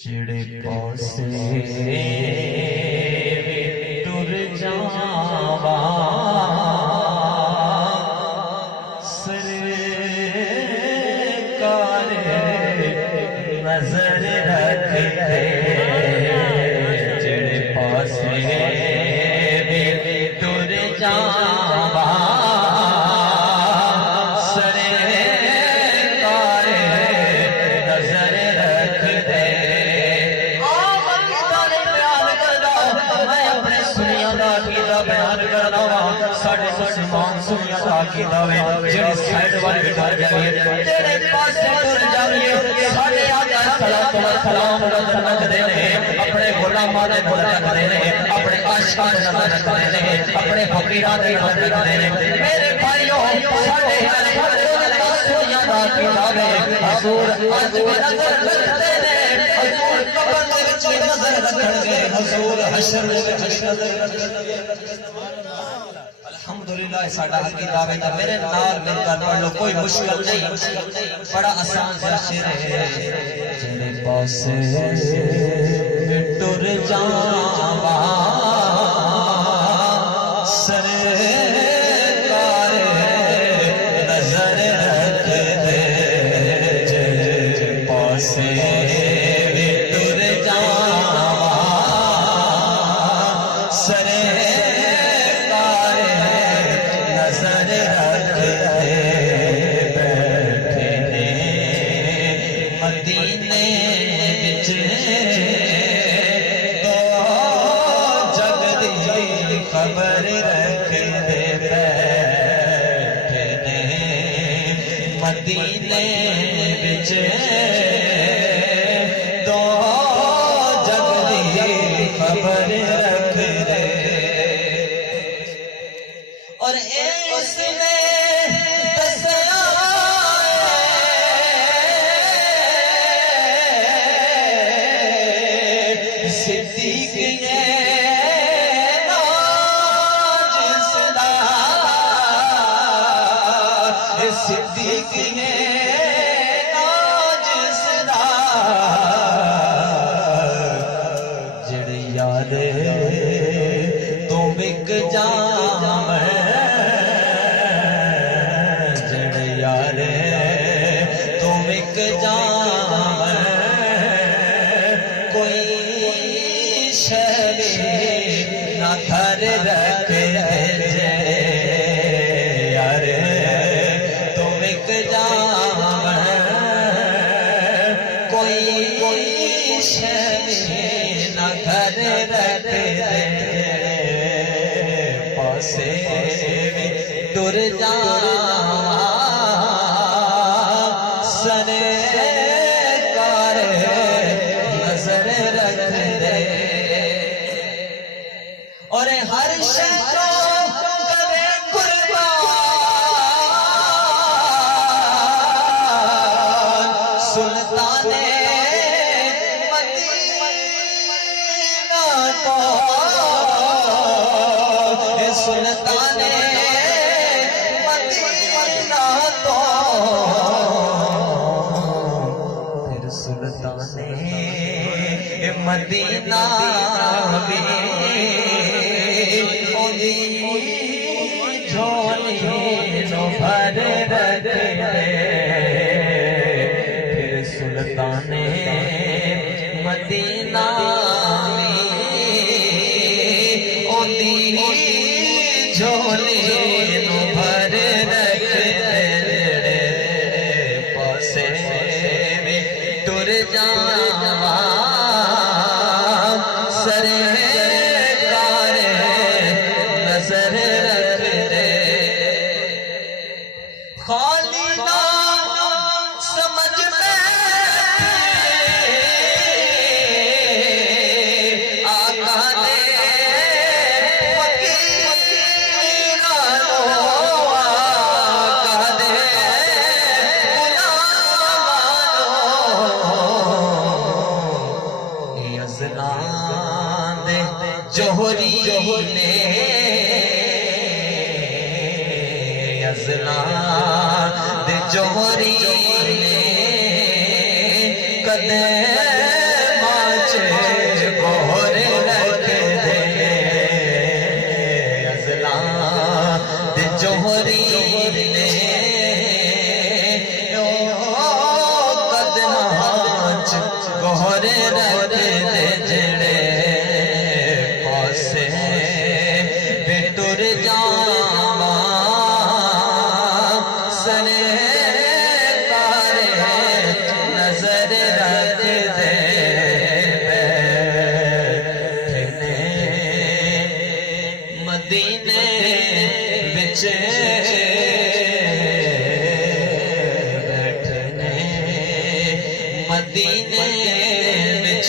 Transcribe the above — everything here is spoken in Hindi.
चिड़े पासे टुर जावा सरकार नजर रख दे। चिड़े पासे टुर जावा सरकार नजर रख दे। बयान करना वा साढ़े मुसलमान सुनिया का कीदा वे जेड़े साइड वाले बिठा जावे तेरे पासे टुर जावे साढ़े आका सलात व सलाम रखदे ने अपने गुलामां दे मुल रखदे ने अपने आशिकां दे नजर रखदे ने अपने फकीरां दे नजर रखदे ने। मेरे भाइयों साढ़े सुनिया का कीदा वे हुजूर अज भी नजर रखदे ने। हुजूर कब्र दे विच नजर रखणगे हुजूर हशर दे विच नजर रखणगे। अल्हम्दुलिल्लाह साडा अकीदा वे मेरे नाल मिलकर पढ़ लो कोई मुश्किल नहीं बड़ा आसान सा शेर है। तेरे पासे टुर जावा सरकार नजर रख दे। तेरे पासे टुर जावा सरकार नजर रख दे। बैठे ने मदीने विच तो जग दी खबर रख दे। बैठे ने मदीने विच तो जग दी खबर रख दे। और उसने दसया सिद्दीक ने नाज सदा सिद्दीक ने नाज सदा जड़े यार तू बिक जावे जड़े यार तू बिक जावे कोई ना घर रख दे। यार तुम एक जावे कोई ना घर रख दे। पासे टुर जावा सरकार नजर रख दे। और हर शय को करे कुर्बान सुल्ताने मदीना तो सुल्ताने मदीना तो फिर सुल्ताने मदीना भी झोली नो भर रख दे। फिर सुल्ताने मदीना ओदी झोली नो भर रख दे। पासे टुर जावा सरकार नजर रख दे। खाली ना समझ में आका ने फकीरां नो आका दे गुलामां नो अज़लां दे जोहरी ने अज़लां दे जोहरी ने कदे रख दे जड़े पासे बेतुर जावा सने तारे नजर रख दे बैठने मदीने बिच बैठने मदीने बिच